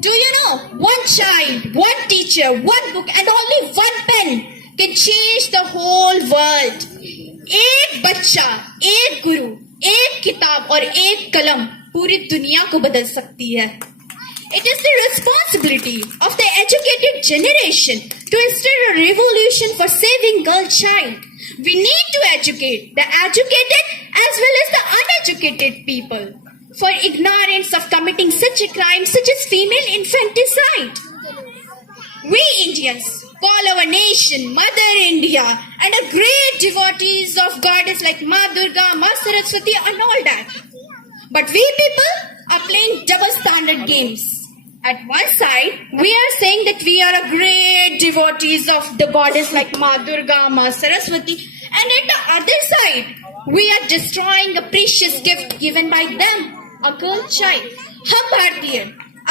Do you know, one child, one teacher, one book and only one pen can change the whole world. एक बच्चा, एक गुरु, एक किताब और एक कलम पूरी दुनिया को बदल सकती है. It is the responsibility of the educated generation to instill a revolution for saving girl child. We need to educate the educated as well as the uneducated people for ignorance of committing such a crime such as female infanticide. We Indians call our nation Mother India and are great devotees of goddess like Ma Durga, Ma Saraswati and all that. But we people are playing double standard games. At one side, we are saying that we are a great devotees of the goddess like Ma Durga, Ma Saraswati, and at the other side, we are destroying a precious gift given by them, a girl child. हम भारतीय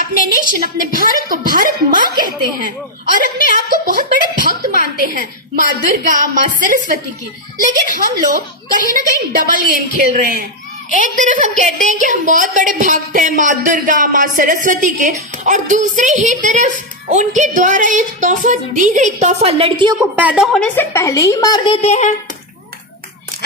अपने nation, अपने भारत को भारत माँ कहते हैं और अपने आप को बहुत बड़े भक्त मानते हैं माँ दुर्गा, माँ सरस्वती की. लेकिन हम लोग कहीं ना कहीं डबल गेम खेल रहे हैं. एक तरफ हम कहते हैं कि हम बहुत बड़े भक्त हैं माँ दुर्गा, माँ सरस्वती के, और दूसरी ही तरफ उनके द्वारा एक तोहफा दी गई तोहफा लड़कियों को पैदा होने से पहले ही मार देते हैं.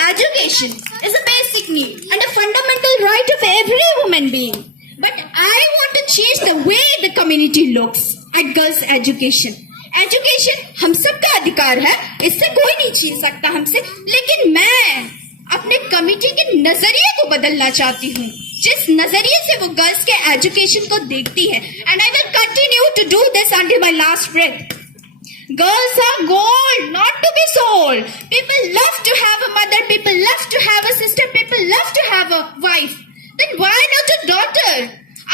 Education is a basic need and a fundamental right of every human being. But I want to change the way the community looks at girls' education. Education हम सबका अधिकार है, इससे कोई नहीं छीन सकता हमसे. लेकिन मैं अपने कमिटी के नजरिए को बदलना चाहती हूँ, जिस नजरिए से वो गर्ल्स के एजुकेशन को देखती है. And I will continue to do this until my last breath. Girls are gold, not to be sold. People love to have a mother, people love to have a sister, people love to have a wife. Then why not a daughter?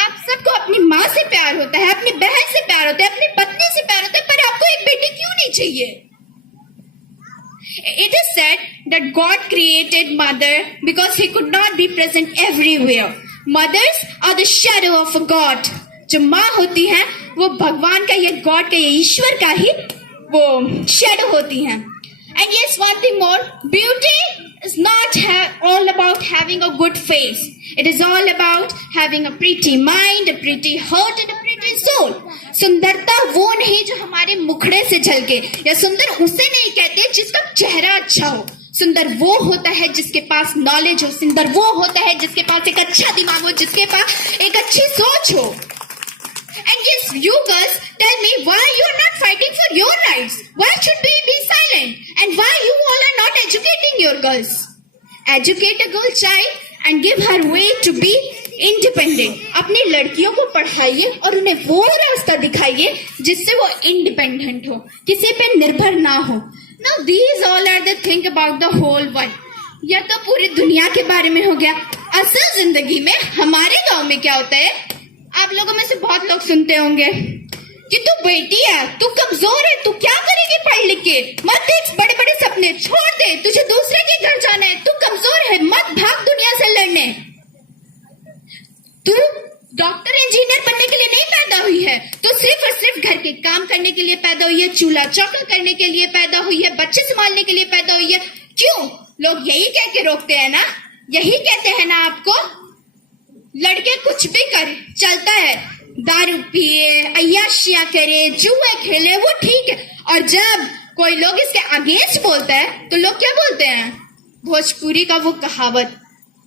आप सबको अपनी माँ से प्यार होता है, अपनी बहन से प्यार होता है, अपनी पत्नी से प्यार होता है, पर आपको एक बेटी क्यों नहीं चाहिए? It is said that God created mother because he could not be present everywhere. Mothers are the shadow of a God. जो माँ होती हैं, वो भगवान का, ये गॉड का, ये ईश्वर का ही वो शेडो होती हैं. And yes, one thing more, beauty is not all about having a good face. It is all about having a pretty mind, a pretty heart and a pretty soul. सुंदरता वो नहीं जो हमारे मुखड़े से झलके, या सुंदर उसे नहीं कहते जिसका चेहरा अच्छा हो. सुंदर वो होता है जिसके पास नॉलेज हो, सुंदर वो होता है जिसके पास एक अच्छा दिमाग हो, जिसके पास एक अच्छी सोच हो. And yes, you girls, tell me why you are not fighting for your rights? Why should we be silent? And why you all are not educating your girls? Educate a girl child and give her way to be independent. अपनी लड़कियों को पढ़ाइए और उन्हें वो रास्ता दिखाइए जिससे वो independent हो, किसी पे निर्भर ना हो. Now these all are the thing about the whole world. यह तो पूरी दुनिया के बारे में हो गया. असल जिंदगी में हमारे गांव में क्या होता है? आप लोगों में से बहुत लोग सुनते होंगे कि तू बेटी है, तू कमजोर है, तू क्या करेगी पढ़ लिख के, मत देख बड़े बड़े सपने, छोड़ दे, तुझे दूसरे के घर जाना है, तू कमजोर है, मत भाग दुनिया से लड़ने. तू डॉक्टर इंजीनियर बनने के लिए नहीं पैदा हुई है, तो सिर्फ और सिर्फ घर के काम करने के लिए पैदा हुई है, चूल्हा चौका करने के लिए पैदा हुई है, बच्चे संभालने के लिए पैदा हुई है. क्यों लोग यही कह के रोकते हैं ना, यही कहते हैं ना आपको, लड़के कुछ भी करे चलता है, दारू पिए, अय्याशियां करे, जुए खेले, वो ठीक है. और जब कोई लोग इसके अगेंस्ट बोलता है तो लोग क्या बोलते हैं? भोजपुरी का वो कहावत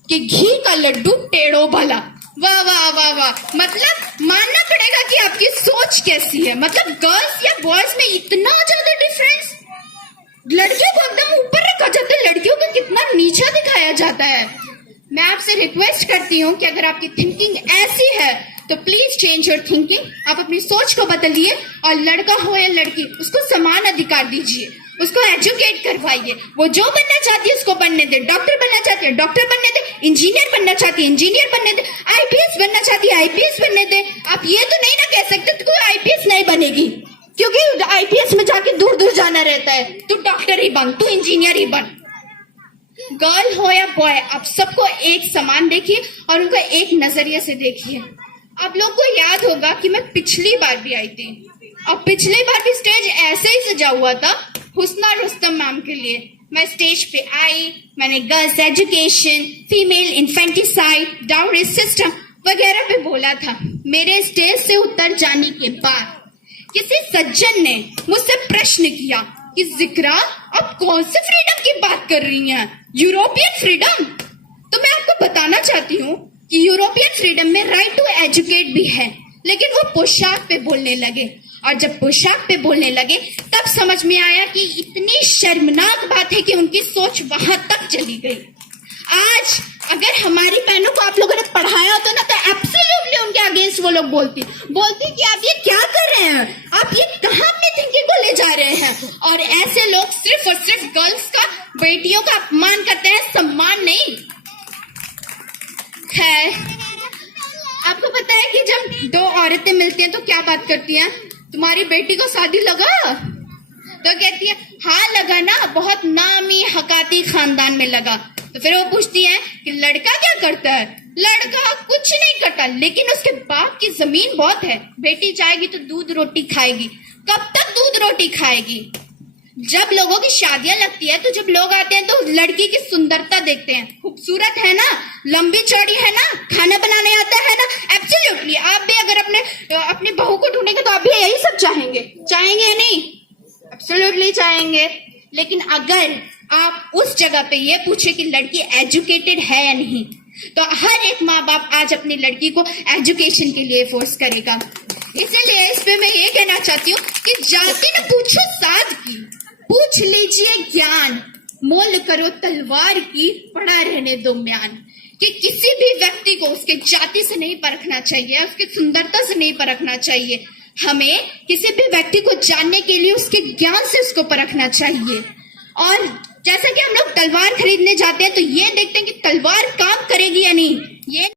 कि घी का लड्डू टेढ़ो भला. वाह वाह वाह वाह. मतलब मानना पड़ेगा कि आपकी सोच कैसी है. मतलब गर्ल्स या बॉयज में इतना ज्यादा डिफरेंस. लड़कियों को एकदम ऊपर रखा जाता है, लड़कियों को कितना नीचा दिखाया जाता है. मैं आपसे रिक्वेस्ट करती हूँ कि अगर आपकी थिंकिंग ऐसी है तो प्लीज चेंज योर थिंकिंग. आप अपनी सोच को बदलिए और लड़का हो या लड़की, उसको समान अधिकार दीजिए, उसको एजुकेट करवाइए. वो जो बनना चाहती है उसको बनने दे. डॉक्टर बनना चाहती है डॉक्टर बनने दे, इंजीनियर बनना चाहती है इंजीनियर बनने दे, आईपीएस बनना चाहती है आईपीएस बनने दे. आप ये तो नहीं ना कह सकते तो कोई आईपीएस नहीं बनेगी, क्योंकि आईपीएस में जाके दूर दूर जाना रहता है. तू डॉक्टर ही बन, तू इंजीनियर ही बन. गर्ल हो या बॉय, आप सबको एक समान देखिए और उनको एक नजरिए से देखिए. आप लोग को याद होगा कि मैं पिछली बार भी आई थी और पिछली बार भी स्टेज ऐसे ही सजा हुआ था हुस्ना रुस्तम मैम के लिए. मैं स्टेज पे आई, मैंने girls education, female infanticide, dowry system, वगैरह पे बोला था। मेरे स्टेज से उतर जाने के बाद किसी सज्जन ने मुझसे प्रश्न किया कि जिक्रा आप कौन से फ्रीडम की बात कर रही हैं? European freedom? तो मैं आपको बताना चाहती हूँ कि यूरोपियन फ्रीडम में राइट टू एजुकेट भी है, लेकिन वो पोशाक पे बोलने लगे। और जब पोशाक पे बोलने लगे तब समझ में आया कि इतनी शर्मनाक बात है कि उनकी सोच वहां तक चली गई। आज अगर हमारी बहनों को आप लोगों ने पढ़ाया होता ना, तो एब्सोल्युटली उनके अगेंस्ट वो लोग बोलती कि आप ये क्या कर रहे हैं, आप ये कहां अपनी थिंकिंग को ले जा रहे हैं। और ऐसे लोग सिर्फ और सिर्फ गर्ल्स का, बेटियों का अपमान करते हैं, सम्मान नहीं। खैर, आपको पता है कि जब दो औरतें मिलती हैं तो क्या बात करती हैं? तुम्हारी बेटी को शादी लगा? तो कहती है हाँ लगा ना, बहुत नामी हकाती खानदान में लगा। तो फिर वो पूछती है कि लड़का क्या करता है? लड़का कुछ नहीं करता, लेकिन उसके बाप की जमीन बहुत है। बेटी जाएगी तो दूध रोटी खाएगी। कब तक दूध रोटी खाएगी? जब लोगों की शादियां लगती है तो जब लोग आते हैं तो लड़की की सुंदरता देखते हैं, खूबसूरत है ना, लंबी चौड़ी है ना, खाना बनाने आता है ना। एब्सोल्युटली आप भी अगर अपनी बहू को ढूंढेंगे तो आप भी यही सब चाहेंगे या नहीं? एब्सोल्युटली चाहेंगे। लेकिन अगर आप उस जगह पे ये पूछे कि लड़की एजुकेटेड है या नहीं, तो हर एक माँ बाप आज अपनी लड़की को एजुकेशन के लिए फोर्स करेगा। इसीलिए इस पे मैं ये कहना चाहती हूँ कि जाति न पूछो साध की, पूछ लीजिए ज्ञान, मोल करो तलवार की, पड़ा रहने दो म्यान। कि किसी भी व्यक्ति को उसके जाति से नहीं परखना चाहिए, उसकी सुंदरता से नहीं परखना चाहिए। हमें किसी भी व्यक्ति को जानने के लिए उसके ज्ञान से उसको परखना चाहिए। और जैसा कि हम लोग तलवार खरीदने जाते हैं तो ये देखते हैं कि तलवार काम करेगी या नहीं, ये